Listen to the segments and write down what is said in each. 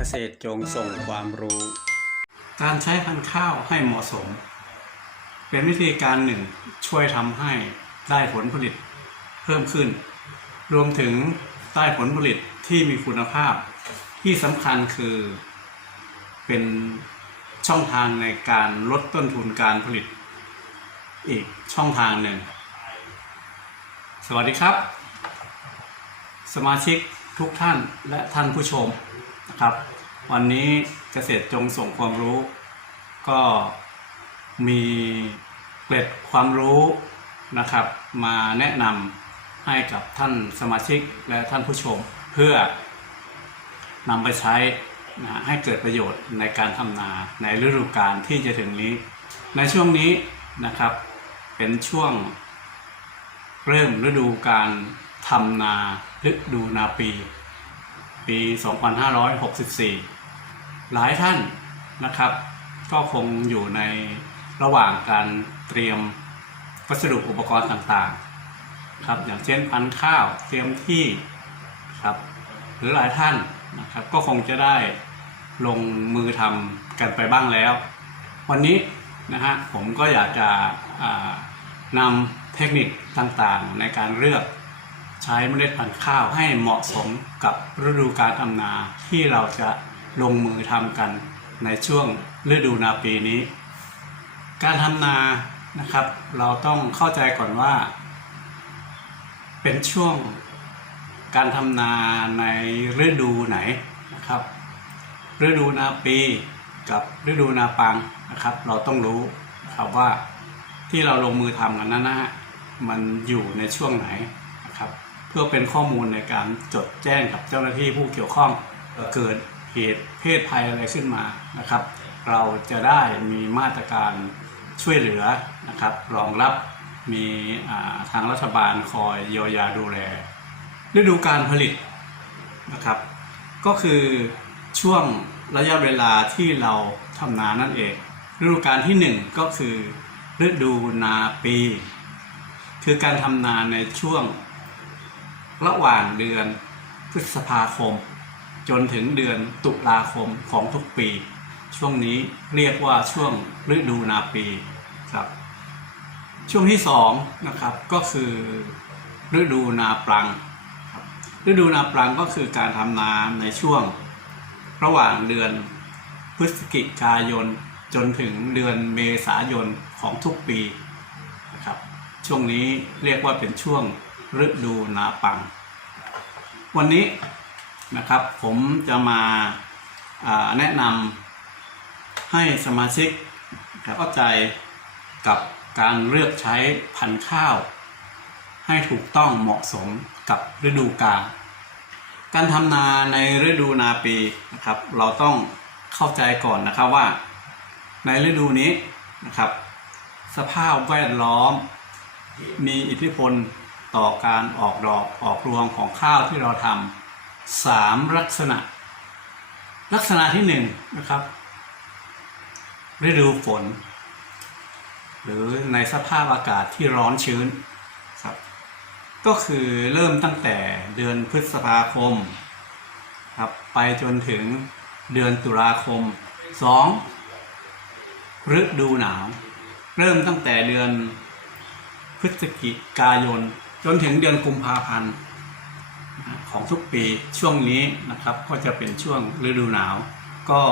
กษตรจงส่งความรู้ การใช้พันธุ์ข้าวให้เหมาะสม เป็นวิธีการหนึ่งช่วยทำให้ได้ผลผลิตเพิ่มขึ้น รวมถึงได้ผลผลิตที่มีคุณภาพ ที่สำคัญคือเป็นช่องทางในการลดต้นทุนการผลิต อีกช่องทางหนึ่ง สวัสดีครับ สมาชิกทุกท่านและท่านผู้ชม นะครับ วันนี้เกษตรจงส่งความรู้ ก็มีเกร็ดความรู้นะครับ มาแนะนำให้กับท่านสมาชิกและท่านผู้ชม เพื่อนำไปใช้นะให้เกิดประโยชน์ในการทำนาในฤดูกาลที่จะถึงนี้ ในช่วงนี้นะครับเป็นช่วงเริ่มฤดูการทำนาฤดูนาปี ปี 2564 หลายท่านนะครับ ก็คงอยู่ในระหว่างการเตรียมวัสดุอุปกรณ์ต่างๆครับอย่างเช่นพันข้าวเตรียมที่ครับหรือหลายท่านนะครับก็คงจะได้ลงมือทำกันไปบ้างแล้ว วันนี้นะฮะผมก็อยากจะนำเทคนิคต่างๆในการเลือก ใช้เมล็ดพันธุ์ข้าวให้เหมาะสมกับฤดูการทำนาที่เราจะลงมือทำกันในช่วงฤดูนาปีนี้ การทำนานะครับ เราต้องเข้าใจก่อนว่า เป็นช่วงการทำนาในฤดูไหนนะครับ ฤดูนาปีกับฤดูนาปังนะครับ เราต้องรู้นะครับว่าที่เราลงมือทำกันนั้นนะฮะมันอยู่ในช่วงไหนนะครับ เพื่อเป็นข้อมูลในการจดแจ้งกับเจ้าหน้าที่ผู้เกี่ยวข้องเกิดเหตุเพศภัยอะไรขึ้นมานะครับ เราจะได้มีมาตรการช่วยเหลือนะครับ รองรับมีทางรัฐบาลคอยเยียวยาดูแลฤดูการผลิตนะครับ ก็คือช่วงระยะเวลาที่เราทำนานั่นเองฤดูการที่หนึ่งก็คือฤดูนาปี คือการทำนาในช่วง ระหว่างเดือนพฤษภาคม จนถึงเดือนตุลาคมของทุกปี ช่วงนี้เรียกว่าช่วงฤดูนาปีครับ ช่วงที่สองนะครับก็คือฤดูนาปลังครับฤดูนาปลังก็คือการทำนาในช่วงระหว่างเดือนพฤศจิกายนจนถึงเดือนเมษายนของทุกปีนะครับช่วงนี้เรียกว่าเป็นช่วง ฤดูนาปัง วันนี้นะครับผมจะมาาแนะนำให้สมาชิกเข้าใจกับการเลือกใช้พันธุ์ข้าว ให้ถูกต้องเหมาะสมกับฤดูกาลการทำนาในฤดูนาปีนะครับ เราต้องเข้าใจก่อนนะครับว่า ในฤดูนี้นะครับ สภาพแวดล้อม มีอิทธิพล ต่อการออกดอกออกรวงของข้าวที่เราทำสามลักษณะ ลักษณะที่หนึ่งนะครับฤดูฝน หรือในสภาพอากาศที่ร้อนชื้นครับ ก็คือเริ่มตั้งแต่เดือนพฤษภาคมครับไปจนถึงเดือนตุลาคมสองฤดูหนาว เริ่มตั้งแต่เดือนพฤศจิกายน จนถึงเดือนกุมภาพันธ์ของทุกปีช่วงนี้นะครับก็จะเป็นช่วงฤดูหนาว ก็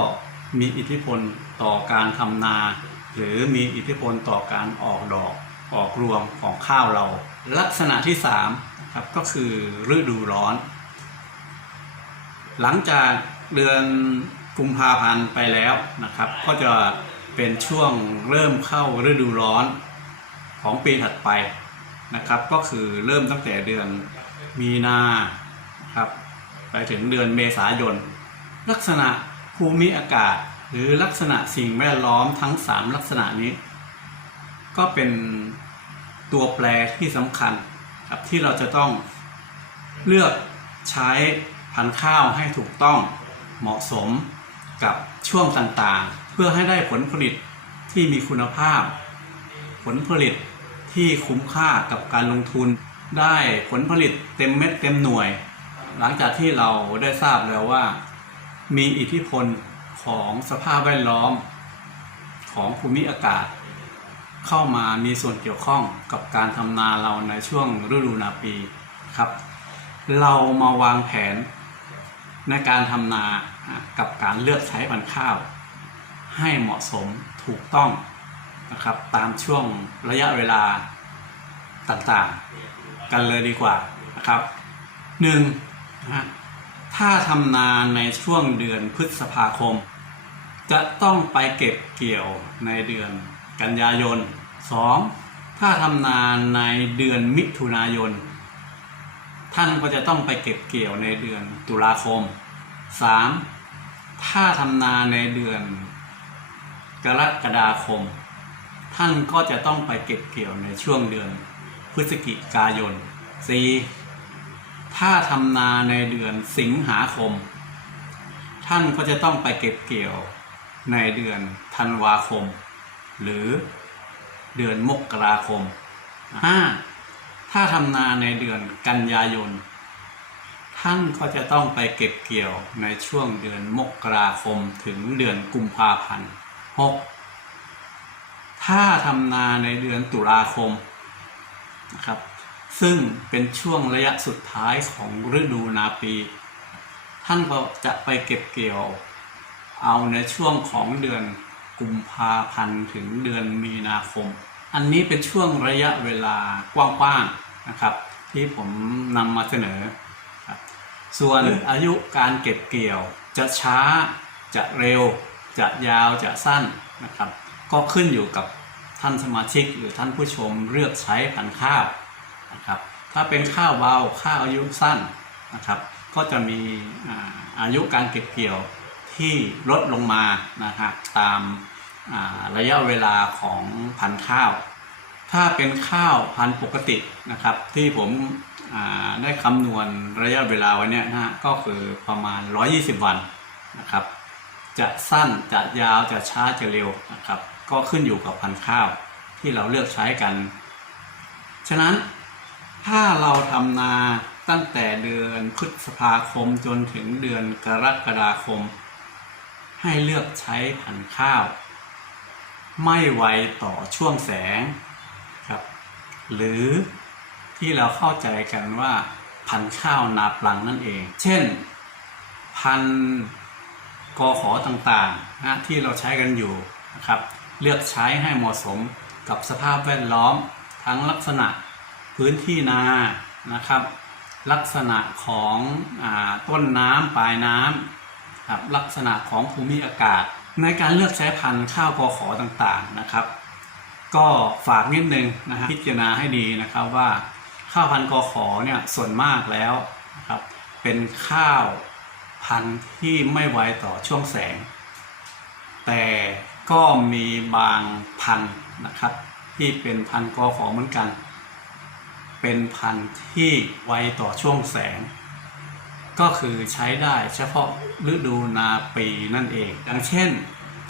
มีอิทธิพลต่อการทำนา หรือมีอิทธิพลต่อการออกดอกออกรวงของข้าวเรา ลักษณะที่3นะครับก็คือฤดูร้อน หลังจากเดือนกุมภาพันธ์ไปแล้วนะครับ ก็จะเป็นช่วงเริ่มเข้าฤดูร้อนของปีถัดไป นะครับก็คือเริ่มตั้งแต่เดือนมีนาครับไปถึงเดือนเมษายน ลักษณะภูมิอากาศ หรือลักษณะสิ่งแวดล้อมทั้ง 3 ลักษณะนี้ ก็เป็นตัวแปรที่สำคัญครับที่เราจะต้องเลือกใช้พันธุ์ข้าวให้ถูกต้องเหมาะสมกับช่วงต่างๆ เพื่อให้ได้ผลผลิตที่มีคุณภาพ ผลผลิต ที่คุ้มค่ากับการลงทุนได้ผลผลิตเต็มเม็ดเต็มหน่วย หลังจากที่เราได้ทราบแล้วว่า มีอิทธิพลของสภาพแวดล้อม ของภูมิอากาศ เข้ามามีส่วนเกี่ยวข้องกับการทำนาเราในช่วงฤดูนาปีครับ เรามาวางแผนในการทำนากับการเลือกใช้พันธุ์ข้าว ให้เหมาะสมถูกต้อง นะครับ ตามช่วงระยะเวลาต่างๆ กันเลยดีกว่านะครับหนึ่งนะถ้าทำนาในช่วงเดือนพฤษภาคม จะต้องไปเก็บเกี่ยวในเดือนกันยายน 2. ถ้าทำนาในเดือนมิถุนายน ท่านก็จะต้องไปเก็บเกี่ยวในเดือนตุลาคม 3. ถ้าทำนาในเดือนกรกฎาคม ท่านก็จะต้องไปเก็บเกี่ยวในช่วงเดือนพฤศจิกายน 4. ถ้าทำนาในเดือนสิงหาคม ท่านก็จะต้องไปเก็บเกี่ยวในเดือนธันวาคม หรือเดือนมกราคม 5. ถ้าทำนาในเดือนกันยายน ท่านก็จะต้องไปเก็บเกี่ยวในช่วงเดือนมกราคมถึงเดือนกุมภาพันธ์ 6. ถ้าทำนาในเดือนตุลาคมนะครับ ซึ่งเป็นช่วงระยะสุดท้ายของฤดูนาปี ท่านก็จะไปเก็บเกี่ยว เอาในช่วงของเดือนกุมภาพันธ์ถึงเดือนมีนาคม อันนี้เป็นช่วงระยะเวลากว้างๆนะครับ ที่ผมนำมาเสนอ ส่วนอายุการเก็บเกี่ยวจะช้าจะเร็วจะยาวจะสั้นนะครับ ก็ขึ้นอยู่กับ ท่านสมาชิกหรือท่านผู้ชมเลือกใช้พันธุ์ข้าวนะครับถ้าเป็นข้าวเบาข้าวอายุสั้นนะครับก็จะมีอายุการเก็บเกี่ยวที่ลดลงมานะครับตามาระยะเวลาของพันธุ์ข้าว ถ้าเป็นข้าวพันธุ์ปกตินะครับที่ผมได้คำนวณระยะเวลาไว้เนี่ยนะฮะก็คือประมาณ 120 วันนะครับจะสั้นจะยาวจะช้าจะเร็วนะครับ ก็ขึ้นอยู่กับพันธุ์ข้าวที่เราเลือกใช้กัน ฉะนั้นถ้าเราทำนาตั้งแต่เดือนพฤษภาคมจนถึงเดือนกรกฎาคม ให้เลือกใช้พันธุ์ข้าว ไม่ไวต่อช่วงแสงครับ หรือที่เราเข้าใจกันว่าพันธุ์ข้าวนาปลังนั่นเอง เช่น พันธุ์กอขอต่างๆนะที่เราใช้กันอยู่นะครับ เลือกใช้ให้เหมาะสมกับสภาพแวดล้อม ทั้งลักษณะพื้นที่นานะครับ ลักษณะของอต้นน้ำปลายน้ำครับลักษณะของภูมิอากาศ ในการเลือกใช้พันธุ์ข้าวกอขอต่างๆนะครับ ก็ฝากนิดนึงนะฮะพิจารณาให้ดีนะครับว่าข้าวพันธุ์กอขอเนี่ยส่วนมากแล้วนะครับเป็นข้าวพันธุ์ที่ไม่ไวต่อช่วงแสง แต่ ก็มีบางพันธุ์นะครับ ที่เป็นพันธุ์กอขอเหมือนกัน เป็นพันธุ์ที่ไวต่อช่วงแสง ก็คือใช้ได้เฉพาะฤดูนาปีนั่นเองอย่างเช่น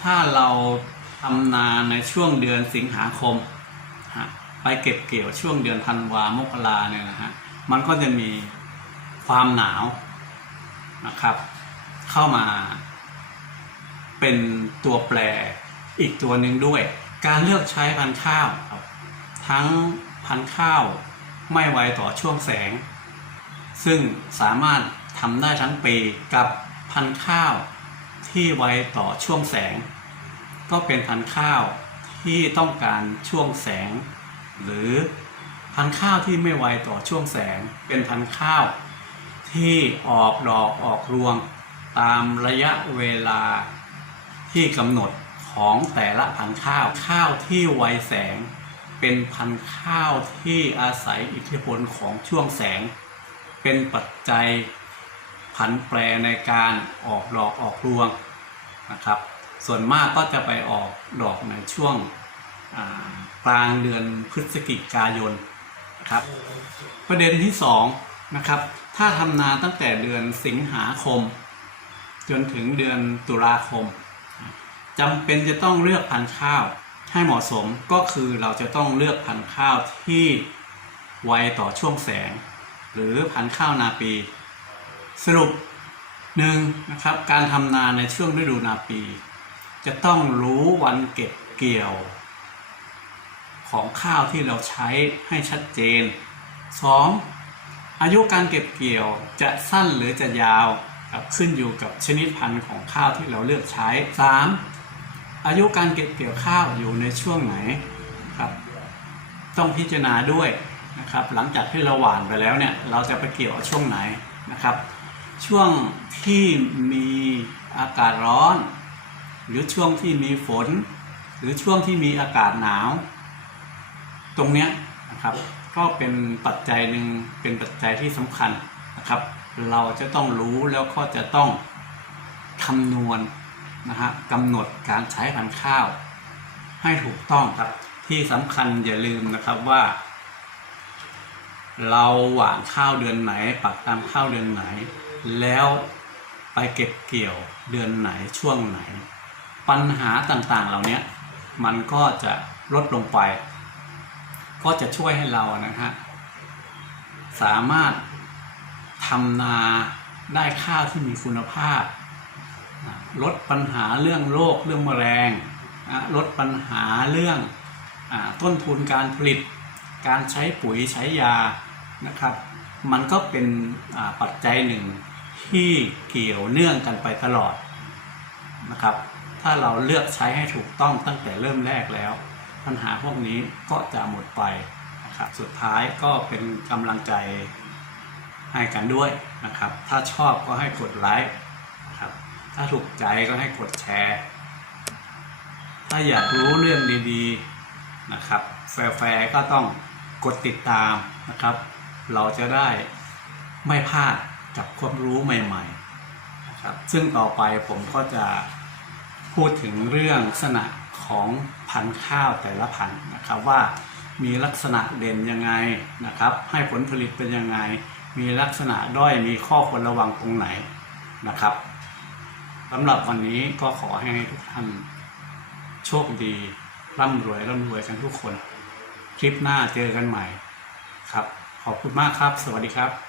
ถ้าเราทำนาในช่วงเดือนสิงหาคมฮะไปเก็บเกี่ยวช่วงเดือนธันวามกราเนี่ยนะฮะมันก็จะมีความหนาวนะครับ เข้ามาเป็นตัวแปร อีกตัวหนึ่งด้วย การเลือกใช้พันธุ์ข้าวครับทั้งพันธุ์ข้าวไม่ไวต่อช่วงแสง ซึ่งสามารถทำได้ทั้งปีกับพันธุ์ข้าวที่ไวต่อช่วงแสง ก็เป็นพันธุ์ข้าวที่ต้องการช่วงแสง หรือพันธุ์ข้าวที่ไม่ไวต่อช่วงแสง เป็นพันธุ์ข้าวที่ออกดอกออกรวงตามระยะเวลาที่กำหนด ของแต่ละพันธุ์ข้าวข้าวที่ไวแสง เป็นพันธุ์ข้าวที่อาศัยอิทธิพลของช่วงแสง เป็นปัจจัยผันแปรในการออกดอกออกรวงนะครับ ส่วนมากก็จะไปออกดอกในช่วงกลางเดือนพฤศจิกายนนะครับ ประเด็นที่สองนะครับถ้าทำนาตั้งแต่เดือนสิงหาคม จนถึงเดือนตุลาคม จำเป็นจะต้องเลือกพันธุ์ข้าวให้เหมาะสมก็คือเราจะต้องเลือกพันธุ์ข้าวที่ไวต่อช่วงแสง หรือพันธุ์ข้าวนาปี สรุปหนึ่งนะครับการทำนาในช่วงฤดูนาปี จะต้องรู้วันเก็บเกี่ยว ของข้าวที่เราใช้ให้ชัดเจน 2. อายุการเก็บเกี่ยวจะสั้นหรือจะยาว ขึ้นอยู่กับชนิดพันธุ์ของข้าวที่เราเลือกใช้ 3. อายุการเก็บเกี่ยวข้าวอยู่ในช่วงไหนครับ ต้องพิจารณาด้วยนะครับ หลังจากที่เราหว่านไปแล้วเนี่ยเราจะไปเกี่ยวช่วงไหนนะครับ ช่วงที่มีอากาศร้อน หรือช่วงที่มีฝน หรือช่วงที่มีอากาศหนาว ตรงเนี้ยนะครับ ก็เป็นปัจจัยหนึ่งเป็นปัจจัยที่สำคัญนะครับ เราจะต้องรู้แล้วก็จะต้องคำนวณ นะฮะกำหนดการใช้พันธุ์ข้าว ให้ถูกต้องครับ ที่สำคัญอย่าลืมนะครับว่า เราหว่านข้าวเดือนไหน ปักตามข้าวเดือนไหน แล้วไปเก็บเกี่ยวเดือนไหนช่วงไหน ปัญหาต่างๆเหล่านี้มันก็จะลดลงไป ก็จะช่วยให้เรานะฮะสามารถทำนาได้ข้าวที่มีคุณภาพ ลดปัญหาเรื่องโรคเรื่องแมลงลดปัญหาเรื่องอต้นทุนการผลิต การใช้ปุ๋ยใช้ยานะครับ มันก็เป็นปัจจัยหนึ่งที่เกี่ยวเนื่องกันไปตลอดนะครับ ถ้าเราเลือกใช้ให้ถูกต้องตั้งแต่เริ่มแรกแล้ว ปัญหาพวกนี้ก็จะหมดไปนะครับสุดท้ายก็เป็นกำลังใจให้กันด้วยนะครับ ถ้าชอบก็ให้กดไลค์ ถ้าถูกใจก็ให้กดแชร์ ถ้าอยากรู้เรื่องดีๆนะครับ แฟร์ๆก็ต้องกดติดตามนะครับ เราจะได้ไม่พลาดกับความรู้ใหม่ๆนะครับ ซึ่งต่อไปผมก็จะพูดถึงเรื่องลักษณะของพันธุ์ข้าวแต่ละพันธุ์นะครับว่ามีลักษณะเด่นยังไงนะครับ ให้ผลผลิตเป็นยังไง มีลักษณะด้อยมีข้อควรระวังตรงไหนนะครับ สำหรับวันนี้ก็ขอให้ทุกท่านโชคดี ร่ำรวยร่ำรวยกันทุกคน คลิปหน้าเจอกันใหม่ครับ ขอบคุณมากครับ สวัสดีครับ